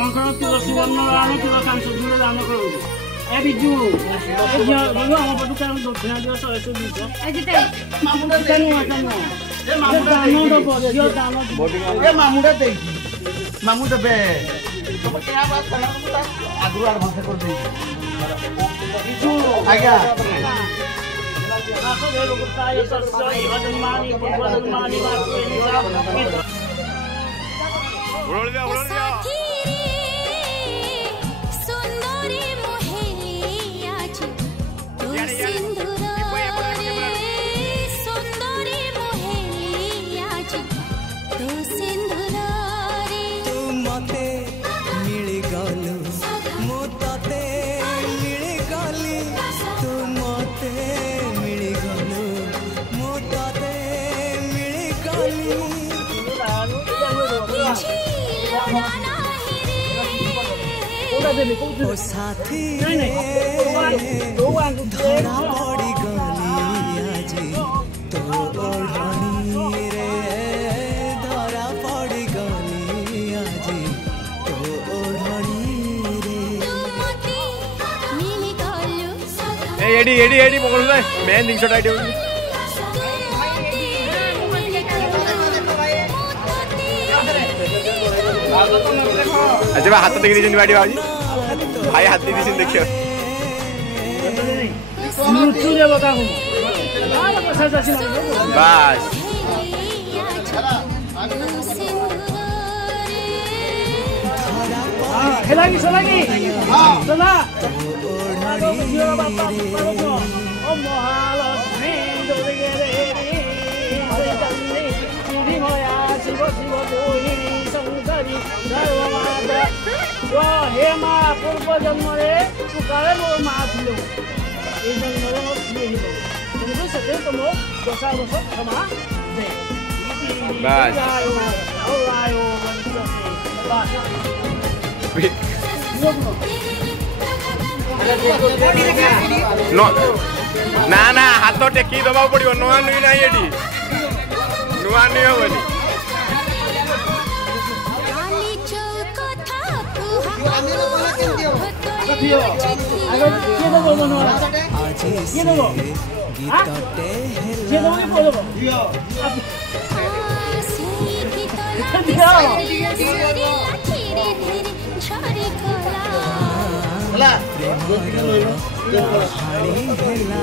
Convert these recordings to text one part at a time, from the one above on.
କଙ୍କଣ kilo ସୁବର୍ଣ୍ଣ ଦାନ kilo କାଂସ kilo ଦାନ କରନ୍ତୁ ଏ ବିଜୁ ଏ ଝିଅ ବୋଲ ଆମ ପଟୁ କାରଣ ଦକ୍ଷିଣା ଦିଅ 100 200 ଏ ଜିତେ ମାମୁଣ୍ଡା ଦେଇ ଏ ମାମୁଣ୍ଡା ଦାନ ଦବ ଝିଅ ଦାନ ଏ ମାମୁଣ୍ଡା ଦେଇ ମାମୁ ଦେବେ ତମ କେଆ ବାତ କଲା ଆଗରୁ ଆଡଭାନ୍ସ କରି ଦେଇ ବିଜୁ ଆଜ୍ଞା आखो दे लोगता ये सरस्वती भजनमानी भजनमानी बात बोल जा सुंदरी मोहेलिया जी तू सिंदूर सुंदरी मोहेलिया जी तू सिंदूर तू मते मिली गलु मु तते मिली गली तू मते ओ साथी धरा पड़ी गली आजी तो ओढ़नी रे धरा पड़ी गली आजी तो ओढ़नी रे एडी एडी एडी पकड़ ले मैं निक शॉट आइडिया अच्छा हाथ देख दीजिए बाड़ी बाजी भाई हाथ दे दीजिए देखियो बस खेलागी चलागी चला ओ महालक्ष्मी शिव शिव मोहिनी शंकरी सर्वमाता हे माँ पूर्व जन्म पुकारे मोर माँ थियो ये जन्म मोर किए हिलो तुमको सके तुम दोषा दोष क्षमा दे बस ना ना हाथ टेकी दबा पड़ो नुआ नुई ना ये नुआ नुई हेनी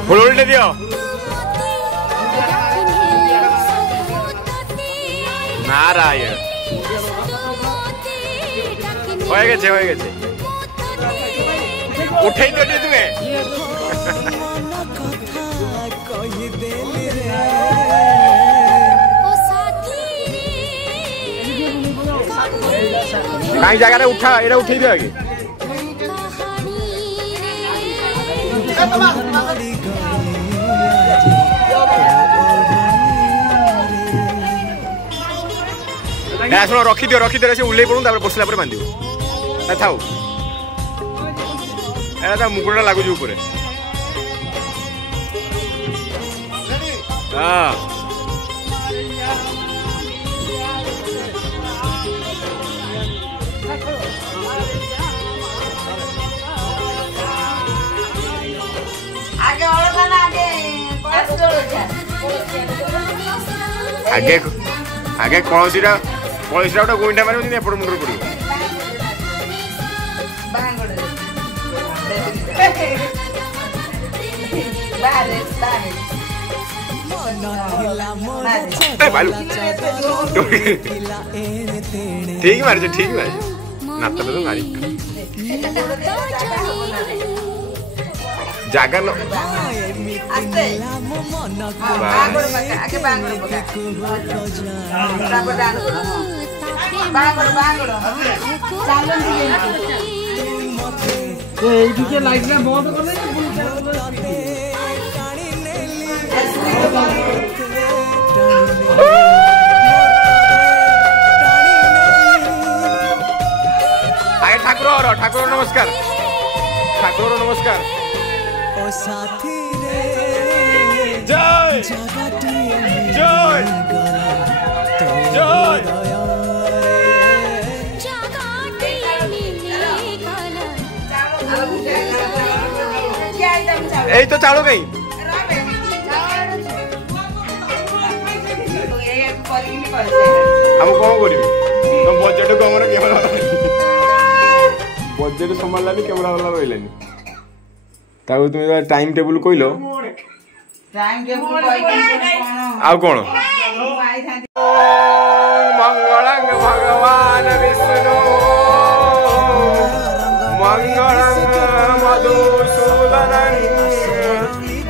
फुल दियो नारायण उठे तो तुम्हें कहीं जगह उठा ये उठे दिया आगे शुण रखीदे से उल्ले पड़ू बसला बांधो था मुकुटा लगुच ऊपर हाँ आगे आगे कौसी गोटा गोईठा मारे एपट मुंडर पड़ो ठीक मारे ठीक मारे नाता तो मारी जागा न लाइट में बहुत आगे ठाकुर नमस्कार ठाकुर नमस्कार ओ साथी रे जय जय जय এই তো চাউল কই हम कौन करी तो बजेट को हमर कैमरा बजेट संभाललानी कैमरा वाला रहलानी ताऊ तुम टाइम टेबल कइलो टाइम टेबल कोन आ कोन मंगलं भगवान विष्णु मंगलं मधुसूदनं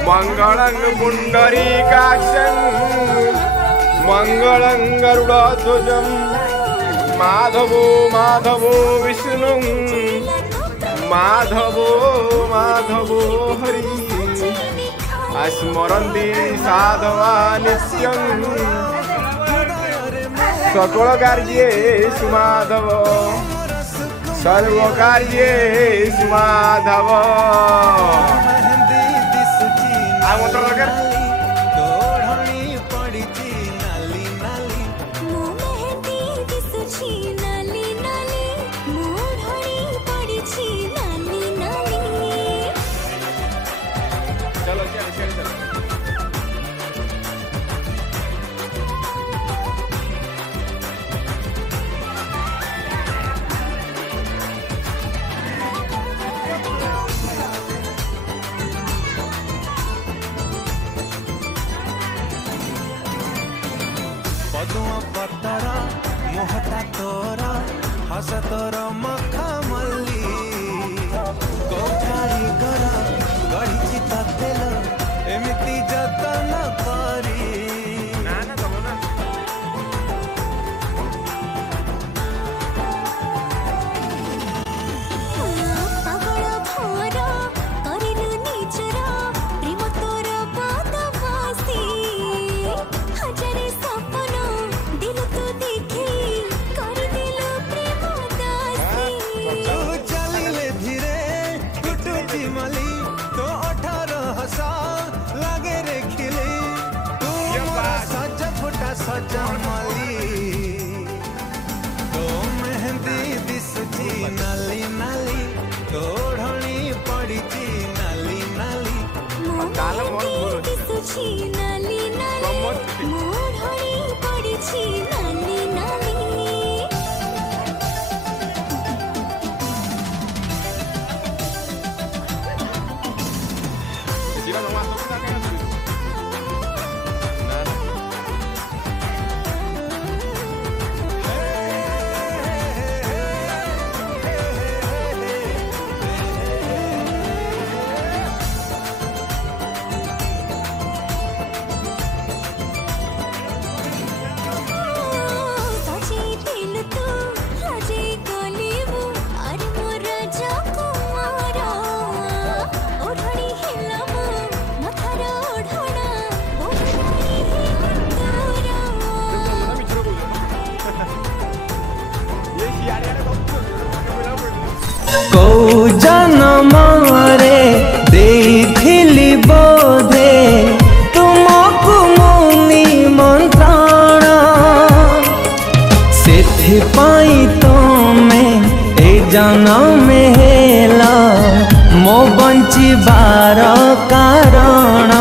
मंगलं पुंडरीकाक्षं मंगलं गरुड़ध्वजं माधवो माधवो विष्णु माधवो माधवो हरि स्मरन्ति साधवा नित्यं सकल कार्ये माधव सर्व कार्ये माधव पदुआ पतरा मोहता तोरा हस तोर मखा मल्ली कोठारी करा गढ़ी चिता तेल एमिति जतन करी ना ना तब ना तो मेहंदी दिसुची नाली नाली तोड़नी पड़ी नाली नाली दिसुची नाली नाली मोढ़नी पड़ी नाली नाली कौ जन्म रे देथिली बोधे तुमको मुनि मंत्रण सेथिपाई तमे ए जन्म हेला मो बंचिबार कारण